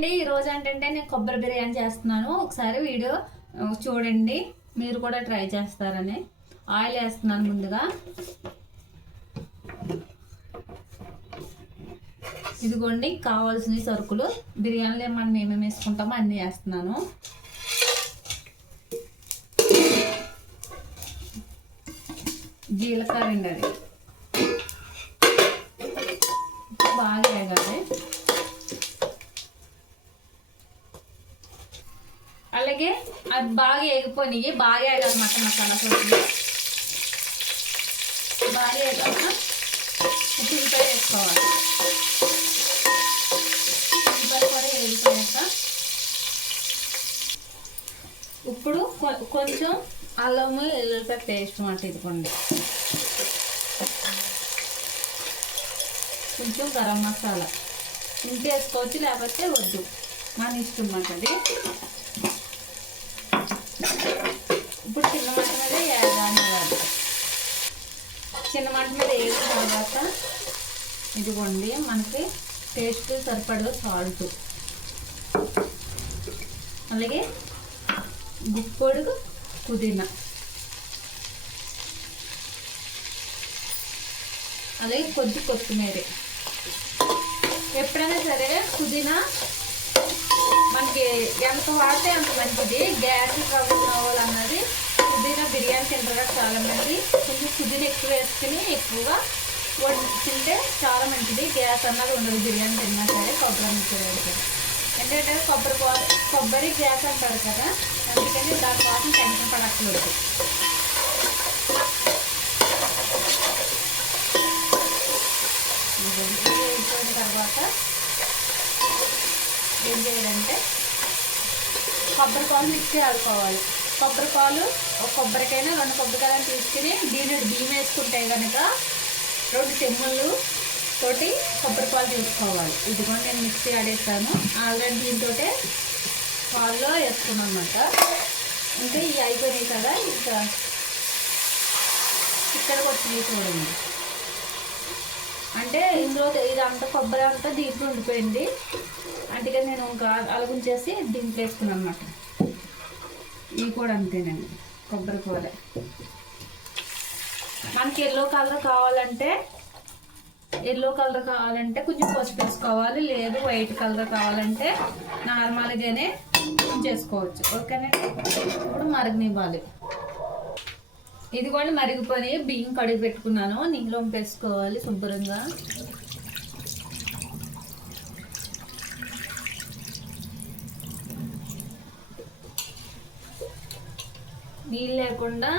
అండి ఈ రోజు ఏంటంటే నేను కొబ్బరి బిర్యానీ చేస్తున్నాను. ఒకసారి వీడియో చూడండి. మీరు కూడా ట్రై చేస్తారని. ఆయిల్ వేస్తున్నాను ముందుగా. ఇదిగోండి కావాల్సిన సరుకులు. బిర్యానీలో మనం ఏమేమి వేసుకుంటామో అన్నీ వేస్తున్నాను. జీలకర్ర అండి అది బాగా వేగాలి అలాగే అది బాగా ఎగిపోయినాయి బాగా వేగాలన్నమాట మసాలా సరుకులు బాగా వేగాక ఉల్లిపాయ వేసుకోవాలి. ఉల్లిపాయ కూడా ఎగిపోయాక ఇప్పుడు కొ- కొంచెం అల్లము ఎల్లుల్లిపాయ పేస్ట్ మాట ఇదిగోండి. కొంచెం గరం మసాలా. ఇంకేసుకోవచ్చు వేసుకోవచ్చు లేకపోతే వద్దు. మన ఇష్టం మాట అది. ఇప్పుడు చిన్న మంట మీద వేగాలి చిన్న మంట మీద వేసిన తర్వాత? ఇదిగోండి మనకి టేస్ట్ సరిపడగా సాల్ట్. అలాగే గుప్పొడుగు పుదీనా. అలాగే కొద్ది కొత్తిమీర. ఎప్పుడైనా సరే పుదీనా మనకి ఎంత వాడితే అంత మంచిది. గ్యాస్ ప్రాబ్లం అవ్వాలి అన్నది పుదీనా బిర్యానీ తింటారు చాలా మంది కొంచెం పుదీనా ఎక్కువ వేసుకుని ఎక్కువగా వండి తింటే చాలా మంచిది. గ్యాస్ అన్నది ఉండదు బిర్యానీ తిన్నా సరే కొబ్బరి ముక్కలు వేస్తారు ఎందుకంటే కొబ్బరి కొబ్బరి గ్యాస్ అంటారు కదా అందుకని దానికోసం టెన్షన్ పడక్కర్లేదు. తర్వాత ఏం చేయాలంటే కొబ్బరిపాలు మిక్స్ మిక్సీ ఆడుకోవాలి కొబ్బరిపాలు ఒక కొబ్బరికైనా రెండు కొబ్బరికాయలు తీసుకుని దీని బియ్యం వేసుకుంటే కనుక రెండు చెమ్ములు తోటి కొబ్బరిపాలు తీసుకోవాలి తీసుకోవాలి. కూడా నేను మిక్సీ ఆడేస్తాను ఆల్రెడీ దీంతో పాల్లో వేసుకున్నాను అనమాట ఇంకా ఇవి అయిపోయినాయి కదా ఇంకా ఇక్కడికి వచ్చినాయి చూడండి. అంటే ఇందులో ఇదంతా కొబ్బరి అంతా దీంట్లో ఉండిపోయింది. అందుకని నేను ఇంకా అలగుంచేసి దీంట్లో వేసుకున్నాను అనమాట ఇవి కూడా అంతేనండి కొబ్బరి కూర. మనకి ఎల్లో కలర్ కావాలంటే ఎల్లో కలర్ కావాలంటే కొంచెం పసుపు వేసుకోవాలి లేదు వైట్ కలర్ కావాలంటే నార్మల్గానే చేసుకోవచ్చు. ఓకేనండి ఇప్పుడు మరగనివ్వాలి. ఇది కూడా మరిగిపోయి బియ్యం కడిగి పెట్టుకున్నాను. నీళ్ళు వేసుకోవాలి శుభ్రంగా. నీళ్ళు లేకుండా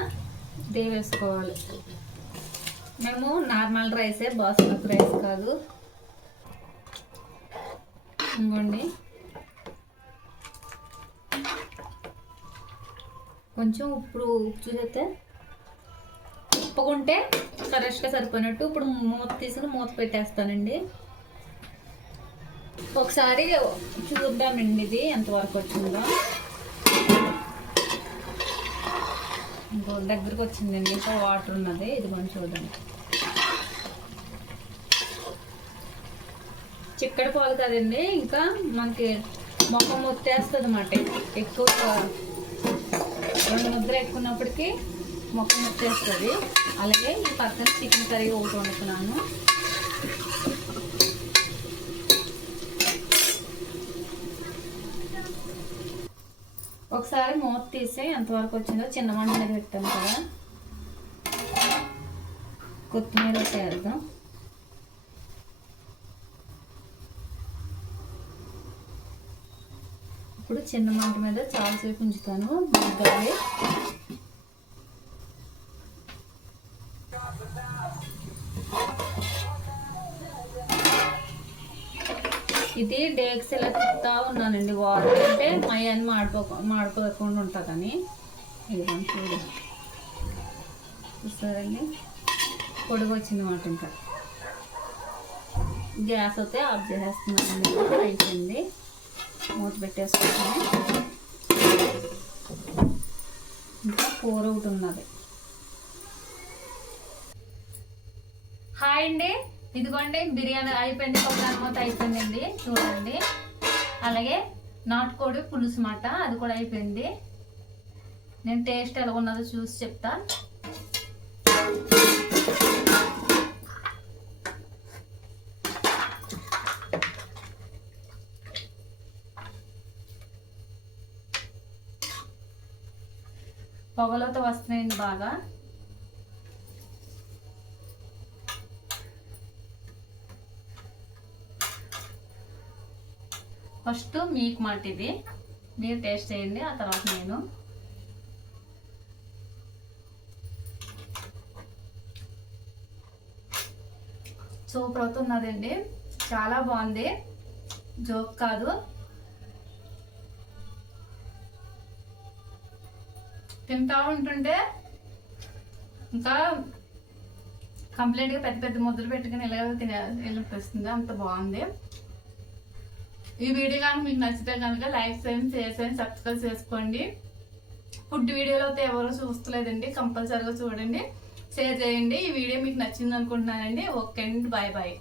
దేవేసుకోవాలి. మేము నార్మల్ రైసే బాస్మతి రైస్ కాదు. ఇంకోండి కొంచెం ఇప్పుడు ఉప్పు చూసేస్తే ఉప్పుకుంటే కరెక్ట్గా సరిపోయినట్టు. ఇప్పుడు మూత తీసుకుని మూత పెట్టేస్తానండి. ఒకసారి చూద్దామండి ఇది ఎంతవరకు వచ్చిందో. ఇంకో దగ్గరకు వచ్చిందండి. ఇంకా వాటర్ ఉన్నది. ఇది కొంచెం చూడండి. చిక్కడి పాలు కదండి. ఇంకా మనకి మొక్క ముత్తేస్తుంది అన్నమాట ఎక్కువ రెండు ముద్దలు ఎక్కున్నప్పటికీ మొక్క ముత్తేస్తుంది. అలాగే ఈ పక్కన చికెన్ కర్రీ ఒకటి వండుకున్నాను ఒకసారి మూత తీసి ఎంతవరకు వచ్చిందో చిన్న మంట మీద పెట్టాం కదా. కొత్తిమీర చేద్దాం ఇప్పుడు చిన్న మంట మీద చాలాసేపు ఉంచుతాను. మగ్గాలి ఇది డేక్స్ ఇలా తిప్పుతా ఉన్నానండి వాటర్. అంటే మయాన్ని మాడిపో మాడిపోకుండా ఉంటుందని. ఇదిగోండి చూడు. చూస్తారండి పొడిగా వచ్చింది మాట ఇంకా. గ్యాస్ అయితే ఆఫ్ చేసేస్తున్నానండి. అయిపోయింది. మూత పెట్టేసుకుంటాను ఇంకా కూర ఒకటి ఉన్నది. హాయ్ అండి. ఇదిగోండి బిర్యానీ అయిపోయింది కొబ్బరి మూత అయిపోయిందండి. చూడండి. అలాగే నాటుకోడి పులుసు మాట అది కూడా అయిపోయింది. నేను టేస్ట్ ఎలా ఉన్నదో చూసి చెప్తా. పొగలతో వస్తున్నాయండి బాగా. ఫస్ట్ మీకు మాట ఇది మీరు టేస్ట్ చేయండి ఆ తర్వాత నేను. సూపర్ అవుతున్నదండి. చాలా బాగుంది. జోక్ కాదు. తింటా ఉంటుంటే ఇంకా కంప్లీట్గా పెద్ద పెద్ద ముద్దలు పెట్టుకుని ఇలా తినే వెళ్ళిపిస్తుంది అంత బాగుంది. ఈ వీడియో కనుక మీకు నచ్చితే కనుక లైక్ చేయండి షేర్ చేయండి సబ్స్క్రైబ్ చేసుకోండి. ఫుడ్ వీడియోలో అయితే ఎవరో చూస్తలేదండి కంపల్సరీగా చూడండి షేర్ చేయండి. ఈ వీడియో మీకు నచ్చింది అనుకుంటున్నానండి. ఓకే అండి బాయ్ బాయ్.